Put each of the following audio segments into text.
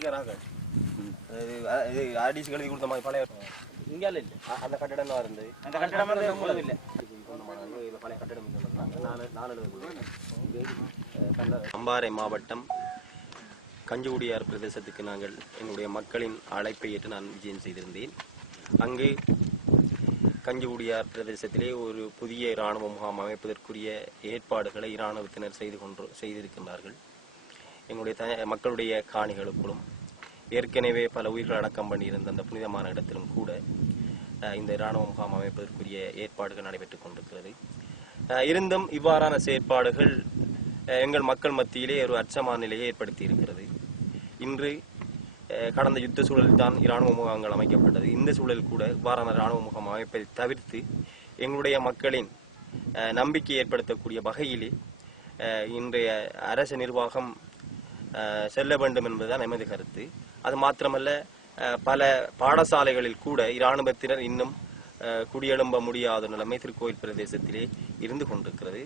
நிற்கிறாங்க. இது ஆர்டிசி எழுதி கொடுத்த மாதிரி பழைய இங்கே இல்லை அந்த கட்டடம் தான் இருந்தது. அந்த கட்டடம் வந்து இல்லை பழைய கட்டடம். அம்பாறை மாவட்டம் கஞ்சிகுடியார் பிரதேசத்துக்கு நாங்கள் என்னுடைய மக்களின் அழைப்பை ஏற்று நான் விஜயம் செய்திருந்தேன். அங்கு கஞ்சிகுடியார் பிரதேசத்திலே ஒரு புதிய இராணுவ முகாம் அமைப்பதற்குரிய ஏற்பாடுகளை இராணுவத்தினர் செய்திருக்கின்றார்கள். எங்களுடைய மக்களுடைய காணிகளுக்குள்ளும் ஏற்கனவே பல உயிர்கள் அடக்கம் பண்ணியிருந்த அந்த புனிதமான இடத்திலும் கூட இந்த இராணுவ முகாம் அமைப்பதற்குரிய ஏற்பாடுகள் நடைபெற்றுக் கொண்டிருக்கிறது. இருந்தும் இவ்வாறான செயற்பாடுகள் எங்கள் மக்கள் மத்தியிலே ஒரு அச்சமான நிலையை ஏற்படுத்தி இருக்கிறது. இன்று கடந்த யுத்த சூழலில் தான் இராணுவ முகாம்கள் அமைக்கப்பட்டது. இந்த சூழல் கூட இவ்வாறான இராணுவ முகாம் அமைப்பதை தவிர்த்து எங்களுடைய மக்களின் நம்பிக்கை ஏற்படுத்தக்கூடிய வகையிலே இன்றைய அரசு நிர்வாகம் செல்ல வேண்டும் என்பதுதான் எமது கருத்து. அது மாத்திரமல்ல, பல பாடசாலைகளில் கூட இராணுவத்தினர் இன்னும் குடியெழும்ப முடியாத நிலைமை திருக்கோயில் பிரதேசத்திலே இருந்து கொண்டிருக்கிறது.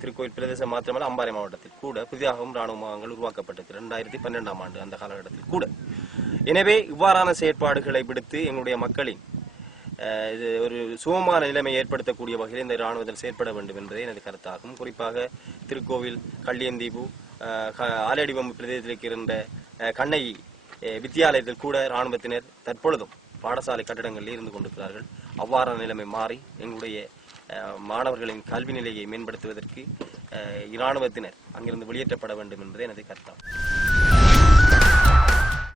திருக்கோயில் பிரதேசம் மாத்திரமல்ல, அம்பாறை மாவட்டத்தில் கூட புதிதாகவும் இராணுவ முகாம்கள் உருவாக்கப்பட்டது 2012ஆம் ஆண்டு அந்த காலகட்டத்தில் கூட. எனவே இவ்வாறான செயற்பாடுகளை விடுத்து எங்களுடைய மக்களின் ஒரு சுகமான நிலைமை ஏற்படுத்தக்கூடிய வகையில் இந்த இராணுவத்தில் செயற்பட வேண்டும் என்பதே எனது கருத்தாகும். குறிப்பாக திருக்கோவில், கள்ளியந்தீவு, ஆலடிவம்பு பிரதேசத்தில் இருந்த கண்ணை வித்தியாலயத்தில் கூட இராணுவத்தினர் தற்பொழுதும் பாடசாலை கட்டடங்களில் இருந்து கொண்டிருக்கிறார்கள். அவ்வாறான நிலைமை மாறி எங்களுடைய மாணவர்களின் கல்வி நிலையை மேம்படுத்துவதற்கு இராணுவத்தினர் அங்கிருந்து வெளியேற்றப்பட வேண்டும் என்பதே எனது கருத்தாகும்.